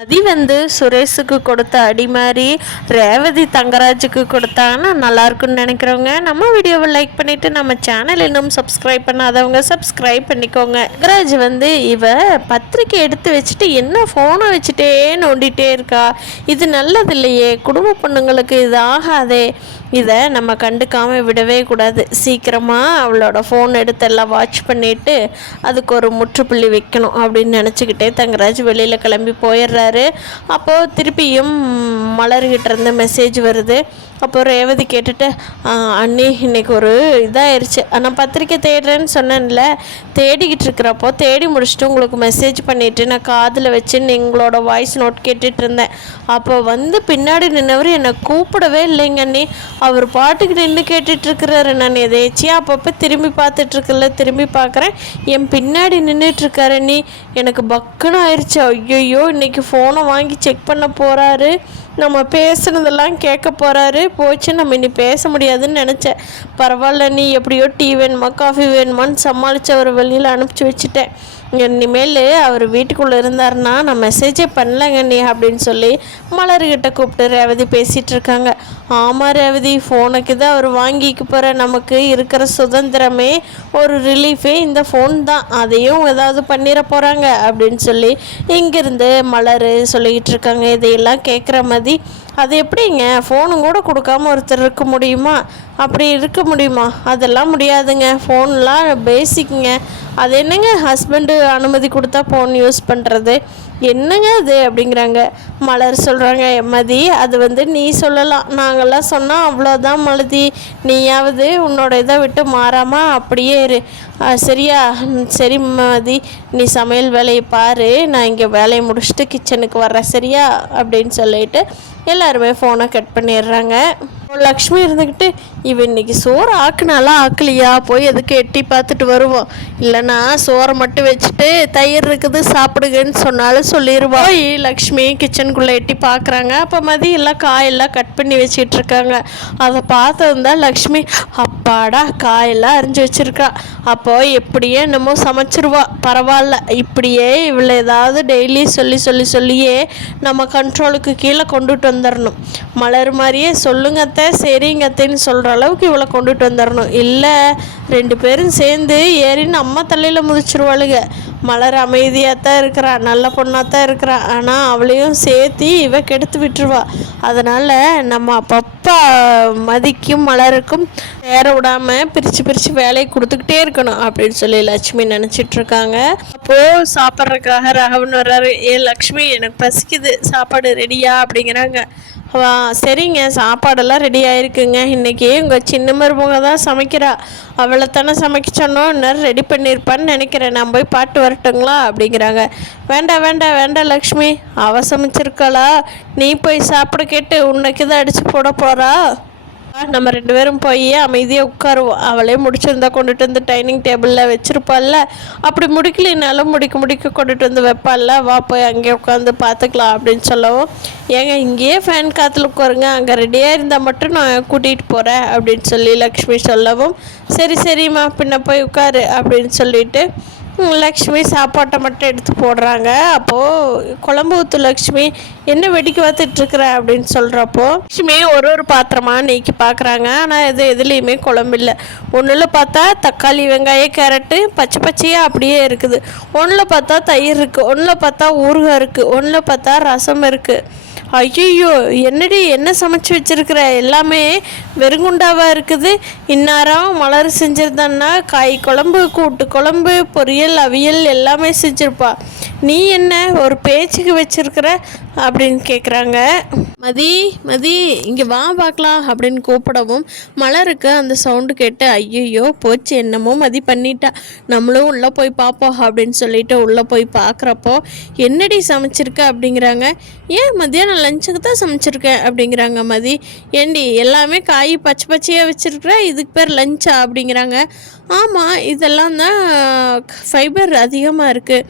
மதி வந்து சுரேஷுக்கு கொடுத்த அடி மாதிரி ரேவதி தங்கராஜுக்கு கொடுத்தாங்கன்னா நல்லா இருக்குன்னு நினைக்கிறவங்க நம்ம வீடியோவை லைக் பண்ணிவிட்டு நம்ம சேனல் இன்னும் சப்ஸ்கிரைப் பண்ணாதவங்க சப்ஸ்கிரைப் பண்ணிக்கோங்க. தங்கராஜ் வந்து இவ பத்திரிக்கை எடுத்து வச்சுட்டு என்ன ஃபோனை வச்சுட்டே நோண்டிகிட்டே இருக்கா, இது நல்லது இல்லையே, குடும்ப பொண்ணுங்களுக்கு இது ஆகாதே, இதை நம்ம கண்டுக்காமல் விடவே கூடாது, சீக்கிரமாக அவளோட ஃபோன் எடுத்து எல்லாம் வாட்ச் பண்ணிவிட்டு அதுக்கு ஒரு முற்றுப்புள்ளி வைக்கணும் அப்படின்னு நினச்சிக்கிட்டே தங்கராஜ் வெளியில் கிளம்பி போயிடுறாரு. அப்போது திருப்பியும் மலர்கிட்ட இருந்து மெசேஜ் வருது. அப்போ ரேவதி கேட்டுட்டு, அண்ணி இன்றைக்கி ஒரு இதாகிடுச்சு, நான் பத்திரிக்கை தேடுறேன்னு சொன்னேன்ல, தேடிக்கிட்டு இருக்கிறப்போ தேடி முடிச்சுட்டு உங்களுக்கு மெசேஜ் பண்ணிவிட்டு நான் காதில் வச்சு எங்களோட வாய்ஸ் நோட் கேட்டுட்டு இருந்தேன். அப்போ வந்து பின்னாடி நின்றவர் என்னை கூப்பிடவே இல்லைங்க அண்ணி, அவர் பாட்டுக்கு நின்று கேட்டுட்ருக்கிறாரு. நான் எதேச்சியாக அப்பப்போ திரும்பி பார்த்துட்ருக்கல, திரும்பி பார்க்குறேன், என் பின்னாடி நின்றுட்டுருக்காரு அண்ணி. எனக்கு பக்குன்னு ஆயிடுச்சு. ஐயோ இன்றைக்கி ஃபோனை வாங்கி செக் பண்ண போகிறாரு, நம்ம பேசுனதெல்லாம் கேட்க போகிறாரு, போச்சு நம்ம இனி பேச முடியாதுன்னு நினச்சேன். பரவாயில்ல நீ எப்படியோ டீ வேணுமா காஃபி வேணுமான்னு சமாளித்து அவர் வெளியில் அனுப்பிச்சி வச்சுட்டேன். இனிமேல் அவர் வீட்டுக்குள்ளே இருந்தாருன்னா நான் மெசேஜே பண்ணலங்க நீ அப்படின்னு சொல்லி மலர்கிட்ட கூப்பிட்டு ரேவதி பேசிகிட்டு இருக்காங்க. ஆமாம் ரேவதி, ஃபோனுக்கு தான் அவர் வாங்கிக்க போகிற, நமக்கு இருக்கிற சுதந்திரமே ஒரு ரிலீஃபே இந்த ஃபோன் தான், அதையும் ஏதாவது பண்ணிட போகிறாங்க அப்படின்னு சொல்லி இங்கேருந்து மலர் சொல்லிக்கிட்டு இருக்காங்க. இதையெல்லாம் கேட்குற மாதிரி, அது எப்படிங்க ஃபோனும் கூட கொடுக்காம ஒருத்தர் இருக்க முடியுமா, அப்படி இருக்க முடியுமா, அதெல்லாம் முடியாதுங்க, ஃபோன்லாம் பேசிக்குங்க, அது என்னங்க ஹஸ்பண்டு அனுமதி கொடுத்தா ஃபோன் யூஸ் பண்ணுறது, என்னங்க அது அப்படிங்கிறாங்க. மலர் சொல்கிறாங்க, மதி அது வந்து நீ சொல்லலாம், நாங்கள்லாம் சொன்னால் அவ்வளோதான் மலதி, நீயாவது உன்னோட இதை விட்டு மாறாமல் அப்படியே இரு, சரியா, சரி மதி நீ சமையல் வேலையை பாரு, நான் இங்கே வேலையை முடிச்சுட்டு கிச்சனுக்கு வர்றேன் சரியா அப்படின்னு சொல்லிட்டு எல்லாருமே ஃபோனை கட் பண்ணிடுறாங்க. லக்ஷ்மி இருந்துக்கிட்டு, இவன் இன்னைக்கு சோறு ஆக்குனாலாம் ஆக்கலையா, போய் எதுக்கு எட்டி பார்த்துட்டு வருவோம், இல்லைனா சோறை மட்டும் வச்சுட்டு தயிர் இருக்குது சாப்பிடுங்கன்னு சொன்னாலும் சொல்லிடுவோம். போய் லக்ஷ்மி கிச்சனுக்குள்ளே எட்டி பார்க்குறாங்க. அப்போ மதி எல்லாம் காயெல்லாம் கட் பண்ணி வச்சிட்டு இருக்காங்க. அதை பார்த்ததுந்தா லக்ஷ்மி, அப்பாடா காயெல்லாம் அரிஞ்சு வச்சிருக்கா, அப்போ எப்படியே என்னமோ சமைச்சிருவா, பரவாயில்ல, இப்படியே இவ்வளோ ஏதாவது டெய்லி சொல்லியே நம்ம கண்ட்ரோலுக்கு கீழே கொண்டுட்டு வந்துடணும். மலர் மாதிரியே சொல்லுங்க அத்தை சரிங்க அத்தைன்னு சொல்கிற அளவுக்கு இவளை கொண்டுட்டு வந்துடணும், இல்லை 2 பேரும் சேர்ந்து ஏறி நம்ம தலையில் முதிச்சிருவாளுங்க. மலர் அமைதியாக தான் இருக்கிறா, நல்ல பொண்ணாக தான் இருக்கிறா, ஆனால் அவளையும் சேர்த்து இவ கெடுத்து விட்டுருவா. அதனால் நம்ம அப்பப்போ மதிக்கும் மலருக்கும் சேர விடாமல் பிரித்து வேலையை கொடுத்துக்கிட்டே இருக்கணும் அப்படின்னு சொல்லி லட்சுமி நினச்சிட்ருக்காங்க. அப்போது சாப்பிட்றதுக்காக ராகவன் வர்றாரு. லக்ஷ்மி எனக்கு பசிக்குது, சாப்பாடு ரெடியா அப்படிங்கிறாங்க. சரிங்க சாப்பாடெல்லாம் ரெடி ஆகிருக்குங்க, இன்றைக்கி உங்கள் சின்ன மருமக தான் சமைக்கிறா, அவளை தானே சமைக்க சொன்னோம், இன்னும் ரெடி பண்ணியிருப்பான்னு நினைக்கிறேன், நான் போய் பாட்டு வரட்டுங்களா அப்படிங்கிறாங்க. வேண்டாம் லக்ஷ்மி, அவள் சமைச்சிருக்காளா, நீ போய் சாப்பிட கேட்டு உன்னைக்கு தான் அடித்து போட போகிறா, நம்ம 2 பேரும் போய் அமைதியாக உட்காருவோம், அவளே முடிச்சிருந்தா கொண்டுட்டு வந்து டைனிங் டேபிளில் வச்சுருப்பாள்ல, அப்படி முடிக்கலினாலும் முடிக்க கொண்டுட்டு வந்து வைப்பாள்ல, வா போய் அங்கேயே உட்காந்து பார்த்துக்கலாம் அப்படின்னு சொல்லவும், ஏங்க இங்கேயே ஃபேன் காற்றுல உட்காருங்க, அங்கே ரெடியாக இருந்தால் மட்டும் நான் கூட்டிகிட்டு போகிறேன் அப்படின்னு சொல்லி லக்ஷ்மி சொல்லவும், சரிம்மா பின்ன போய் உட்காரு அப்படின்னு சொல்லிட்டு லக்ஷ்மி சாப்பாட்டை மட்டும் எடுத்து போடுறாங்க. அப்போது குழம்பு ஊற்று லக்ஷ்மி, என்ன வேடிக்கை பார்த்துட்ருக்குற அப்படின்னு சொல்கிறப்போ லக்ஷ்மி ஒரு பாத்திரமாக நீக்கி பார்க்குறாங்க. ஆனால் எதுலேயுமே குழம்பு இல்லை. ஒன்றில் பார்த்தா தக்காளி வெங்காயம் கேரட்டு பச்சையாக அப்படியே இருக்குது, ஒன்றில் பார்த்தா தயிர் இருக்குது, ஒன்றில் பார்த்தா ஊறுகாய் இருக்குது, ஒன்றில் பார்த்தா ரசம் இருக்குது. ஐயோ என்னடி என்ன சமைச்சு வச்சுருக்கிற, எல்லாமே வெறுங்குண்டாவாக இருக்குது, இந்நேரம் மலர் செஞ்சிருந்தான்னா காய் குழம்பு கூட்டு குழம்பு பொரியல் அவியல் எல்லாமே செஞ்சுருப்பா, நீ என்ன ஒரு பேச்சுக்கு வச்சுருக்கிற அப்படின்னு கேட்குறாங்க. மதி இங்கே வா பார்க்கலாம் அப்படின்னு கூப்பிடவும் மலருக்கு அந்த சவுண்டு கேட்டு ஐயோ போச்சு, என்னமோ மதி பண்ணிட்டா, நம்மளும் உள்ளே போய் பார்ப்போம் அப்படின்னு சொல்லிட்டு உள்ளே போய் பார்க்குறப்போ என்னடி சமைச்சிருக்க அப்படிங்கிறாங்க. ஏன் மதியானம் லஞ்சுக்கு தான் சமைச்சிருக்கேன் அப்படிங்கிறாங்க மதி. ஏண்டி எல்லாமே காய் பச்சையாக வச்சுருக்குற, இதுக்கு பேர் லஞ்சா அப்படிங்கிறாங்க. ஆமாம், இதெல்லாம் தான் ஃபைபர் அதிகமாக இருக்குது.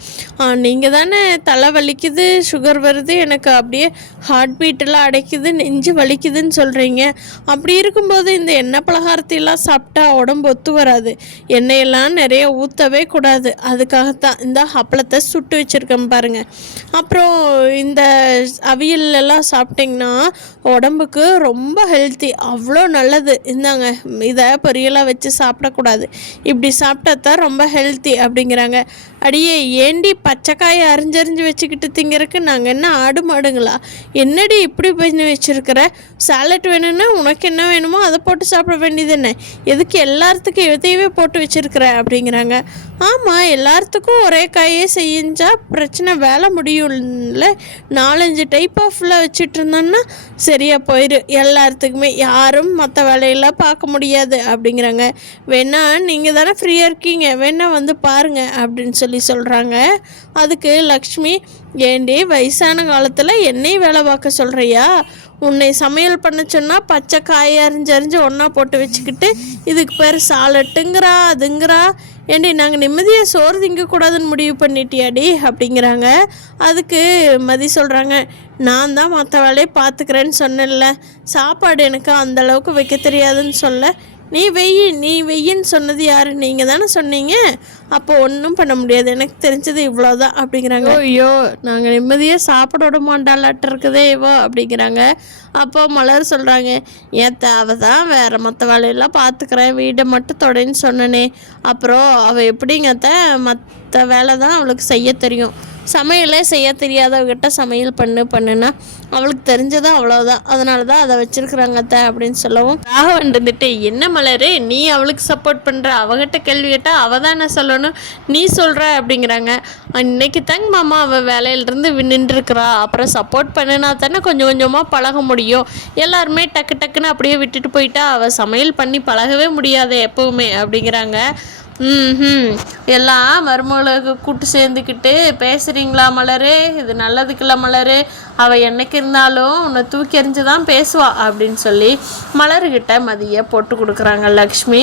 நீங்கள் தானே தலை வலிக்குது, சுகர் வருது, எனக்கு அப்படியே ஹார்ட் பீட்டெல்லாம் அடைக்குது, நெஞ்சு வலிக்குதுன்னு சொல்கிறீங்க. அப்படி இருக்கும்போது இந்த எண்ணெய் பலகாரத்தையெல்லாம் சாப்பிட்டா உடம்பு ஒத்து வராது. எண்ணெயெல்லாம் நிறைய ஊற்றவே கூடாது. அதுக்காகத்தான் இந்த அப்பளத்தை சுட்டு வச்சுருக்கேன் பாருங்கள். அப்புறம் இந்த அவியலெல்லாம் சாப்பிட்டிங்கன்னா உடம்புக்கு ரொம்ப ஹெல்த்தி, அவ்வளோ நல்லது. இந்தாங்க, இதை பொரியலாக வச்சு சாப்பிடக்கூடாது, இப்படி சாப்பிட்டா தான் ரொம்ப ஹெல்த்தி அப்படிங்கிறாங்க. அடியே ஏண்டி பச்சைக்காயை அரிஞ்சரிஞ்சு வச்சுக்கிட்டு திங்கிறதுக்கு நாங்கள் என்ன ஆடு மாடுங்களா? என்னடி இப்படி பண்ணி வச்சுருக்கிற? சாலட் வேணும்னா உனக்கு என்ன வேணுமோ அதை போட்டு சாப்பிட வேண்டியது என்ன? எதுக்கு எல்லாத்துக்கும் எதையவே போட்டு வச்சுருக்கிற அப்படிங்கிறாங்க. ஆமாம், எல்லாத்துக்கும் ஒரே காயே செஞ்சால் பிரச்சனை, வேலை முடியும்ல. 4-5 டைப் ஆஃபில் வச்சுட்டு இருந்தோன்னா சரியாக போயிடும் எல்லாத்துக்குமே. யாரும் மற்ற வேலையெல்லாம் பார்க்க முடியாது அப்படிங்கிறாங்க. வேணா நீங்கள் தானே ஃப்ரீயாக இருக்கீங்க, வேணா வந்து பாருங்கள் அப்படின்னு சொல்கிறாங்க. அதுக்கு லக்ஷ்மி, ஏண்டி வயசான காலத்தில் என்னையும் வேலை பார்க்க சொல்கிறியா? உன்னை சமையல் பண்ண சொன்னால் பச்சை காயை அரிஞ்சு ஒன்றா போட்டு வச்சுக்கிட்டு இதுக்கு பேர் சாலட்டுங்கிறா அதுங்கிறா. ஏண்டி நாங்கள் நிம்மதியாக சோறு திங்கக்கூடாதுன்னு முடிவு பண்ணிட்டியாடி அப்படிங்கிறாங்க. அதுக்கு மதி சொல்கிறாங்க, நான் தான் மற்ற வேலையை பார்த்துக்கிறேன்னு சொன்னேன்ல, சாப்பாடு எனக்கு அந்தளவுக்கு வைக்க தெரியாதுன்னு சொல்ல, நீ வெய்யின்னு சொன்னது யார்? நீங்கள் தானே சொன்னீங்க. அப்போ ஒன்றும் பண்ண முடியாது, எனக்கு தெரிஞ்சது இவ்வளோதான் அப்படிங்கிறாங்க. ஐயோ, நாங்கள் நிம்மதியாக சாப்பிட விட மாட்டாளாட்ட இருக்குதே இவோ அப்படிங்கிறாங்க. அப்போ மலர் சொல்கிறாங்க, ஏன் தேவை தான், வேறு மற்ற வேலையெல்லாம் பார்த்துக்கிறேன், வீடை மட்டும் தொடன்னு சொன்னனே. அப்புறம் அவள் எப்படிங்கத்த மற்ற வேலை தான் அவளுக்கு செய்ய தெரியும், சமையலே செய்ய தெரியாதவகிட்ட சமையல் பண்ணுன்னா அவளுக்கு தெரிஞ்சதா அவ்வளோதான், அதனால தான் அதை வச்சுருக்குறாங்க அத்தை அப்படின்னு சொல்லவும், ராகவன் இருந்துட்டு, என்ன மலர் நீ அவளுக்கு சப்போர்ட் பண்ணுற, அவகிட்ட கேள்வி கேட்டால் அவள் தானே சொல்லணும், நீ சொல்கிற அப்படிங்கிறாங்க. இன்னைக்கு தாங்க மாமா அவள் வேலையிலேருந்து நின்றுருக்குறா, அப்புறம் சப்போர்ட் பண்ணினா தானே கொஞ்சம் கொஞ்சமாக பழக முடியும். எல்லாருமே டக்குன்னு அப்படியே விட்டுட்டு போயிட்டா அவள் சமையல் பண்ணி பழகவே முடியாது எப்போவுமே அப்படிங்கிறாங்க. எல்லாம் மருமகளுக்கு கூட்டு சேர்ந்துக்கிட்டு பேசுகிறீங்களா மலரு? இது நல்லதுக்குள்ள மலரு, அவள் என்னைக்கு இருந்தாலும் உன்னை தூக்கி எறிஞ்சு தான் பேசுவா அப்படின்னு சொல்லி மலர்கிட்ட மதியை போட்டு கொடுக்குறாங்க லக்ஷ்மி.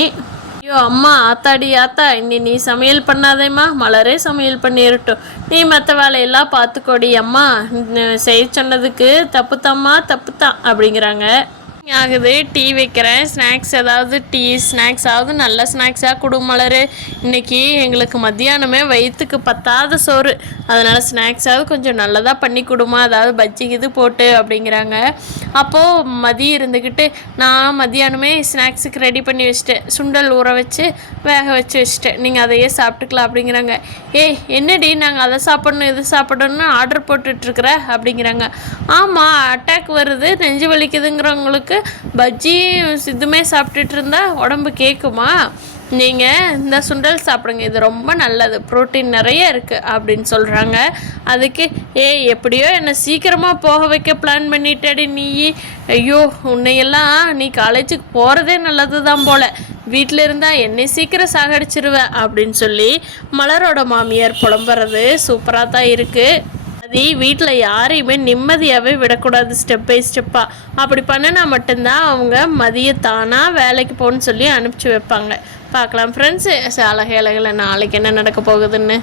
ஐயோ அம்மா, ஆத்தாடி ஆத்தா, நீ சமையல் பண்ணாதேம்மா, மலரே சமையல் பண்ணிடட்டும், நீ மற்ற வேலையெல்லாம் பார்த்துக்கோடி அம்மா, செய்ய சொன்னதுக்கு தப்புத்தாம்மா தப்புத்தான் அப்படிங்கிறாங்க. ஆகுது, டீ வைக்கிறேன், ஸ்நாக்ஸ் ஏதாவது ஸ்நாக்ஸாவது நல்ல ஸ்நாக்ஸாக கொடு மலர், இன்றைக்கி எங்களுக்கு மத்தியானமே வயிற்றுக்கு பத்தாத சோறு, அதனால் ஸ்நாக்ஸாவது கொஞ்சம் நல்லதாக பண்ணி கொடுமா, அதாவது பஜ்ஜி இது போட்டு அப்படிங்கிறாங்க. அப்போது மதியம் இருந்துக்கிட்டு, நான் மத்தியானமே ஸ்நாக்ஸுக்கு ரெடி பண்ணி வச்சுட்டேன், சுண்டல் ஊற வச்சு வேக வச்சு வச்சுட்டேன், நீங்கள் அதையே சாப்பிட்டுக்கலாம் அப்படிங்கிறாங்க. ஏய் என்னடி நாங்கள் அதை சாப்பிட்ணும் இது சாப்பிடணும்னு ஆர்டர் போட்டுட்ருக்குற அப்படிங்கிறாங்க. ஆமாம், அட்டாக் வருது, நெஞ்சு வலிக்குதுங்கிறவங்களுக்கு பஜ்ஜி இதுமே சாப்பிட்டுட்டு இருந்தால் உடம்பு கேட்குமா? நீங்கள் இந்த சுண்டல் சாப்பிடுங்க, இது ரொம்ப நல்லது, ப்ரோட்டீன் நிறைய இருக்குது அப்படின்னு சொல்கிறாங்க. அதுக்கு எப்படியோ என்னை சீக்கிரமாக போக வைக்க பிளான் பண்ணிட்டடி நீ. ஐயோ, உன்னையெல்லாம் நீ காலேஜுக்கு போகிறதே நல்லது தான் போல், வீட்டில் இருந்தால் என்னை சீக்கிரம் சாகடிச்சிருவேன் அப்படின்னு சொல்லி மலரோட மாமியார் புலம்புறது சூப்பராக தான் இருக்குது. அது வீட்டில் யாரையுமே நிம்மதியாகவே விடக்கூடாது, ஸ்டெப் பை ஸ்டெப்பாக. அப்படி பண்ணினா மட்டும்தான் அவங்க மதியத்தானாக வேலைக்கு போகணுன்னு சொல்லி அனுப்பிச்சி வைப்பாங்க. பார்க்கலாம் ஃப்ரெண்ட்ஸு, அழகில் நாளைக்கு என்ன நடக்க போகுதுன்னு.